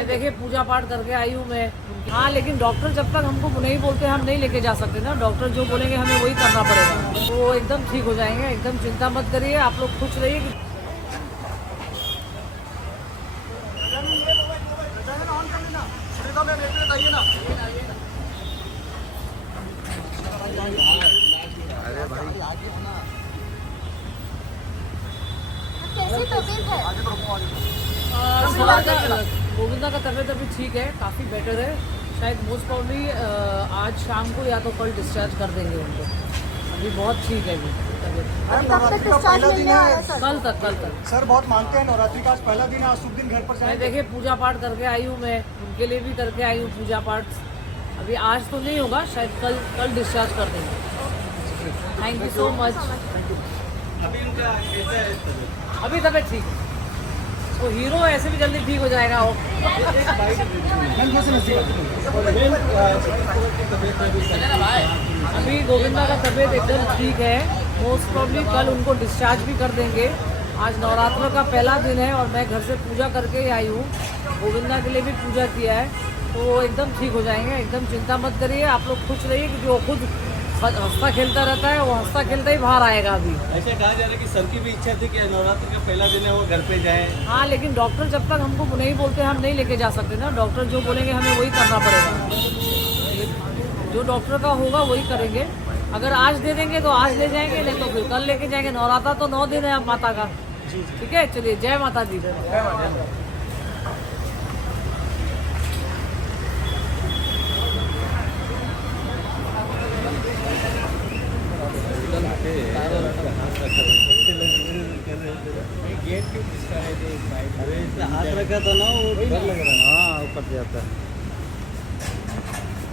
मैं देखिए पूजा पाठ करके आई हूँ मैं। हाँ, लेकिन डॉक्टर जब तक हमको नहीं बोलते हम नहीं लेके जा सकते ना। डॉक्टर जो बोलेंगे हमें वही करना पड़ेगा। वो एकदम ठीक हो जाएंगे, एकदम चिंता मत करिए, आप लोग खुश रहिए। कैसी तबीयत है? गोविंदा का तबीयत अभी ठीक है, काफ़ी बेटर है। शायद मोस्ट प्रॉब्ली आज शाम को या तो कल डिस्चार्ज कर देंगे उनको। अभी बहुत ठीक है अभी तबीयत। कब तक डिस्चार्ज मिलने वाला है सर? कल तक। सर बहुत मानते हैं नवरात्रि का आज पहला दिन है, आज शुभ दिन घर पर मैं जाएंगे। देखिए पूजा पाठ करके आई हूँ मैं, उनके लिए भी करके आई हूँ पूजा पाठ। अभी आज तो नहीं होगा, शायद कल डिस्चार्ज कर देंगे। Thank you so much. अभी उनका कैसा है तबीयत? अभी तबीयत ठीक है, वो हीरो ऐसे भी जल्दी ठीक हो जाएगा वो। अभी गोविंदा का तबीयत एकदम ठीक है। मोस्ट प्रॉब्ली कल उनको डिस्चार्ज भी कर देंगे। आज नवरात्र का पहला दिन है और मैं घर से पूजा करके ही आई हूँ। गोविंदा के लिए भी पूजा किया है, तो वो एकदम ठीक हो जाएंगे, एकदम चिंता मत करिए, आप लोग खुश रहिए, क्योंकि वो खुद हंसता खेलता रहता है। वो हंसता खेलता ही बाहर आएगा अभी। ऐसे कहा जा रहा है कि सर की भी इच्छा थी कि नवरात्र का पहला दिन है वो घर पे जाए। हाँ, लेकिन डॉक्टर जब तक हमको नहीं बोलते हम नहीं लेके जा सकते ना। डॉक्टर जो बोलेंगे हमें वही करना पड़ेगा। जो डॉक्टर का होगा वही करेंगे। अगर आज दे देंगे तो आज ले जाएंगे, नहीं तो फिर कल लेके जाएंगे। नवरात्रा तो 9 दिन है अब माता का। ठीक है, चलिए, जय माता दी। गेट क्यों खिसका है? अरे हाथ रखा था ना, वो डर लग रहा है। हाँ, ऊपर जाता है।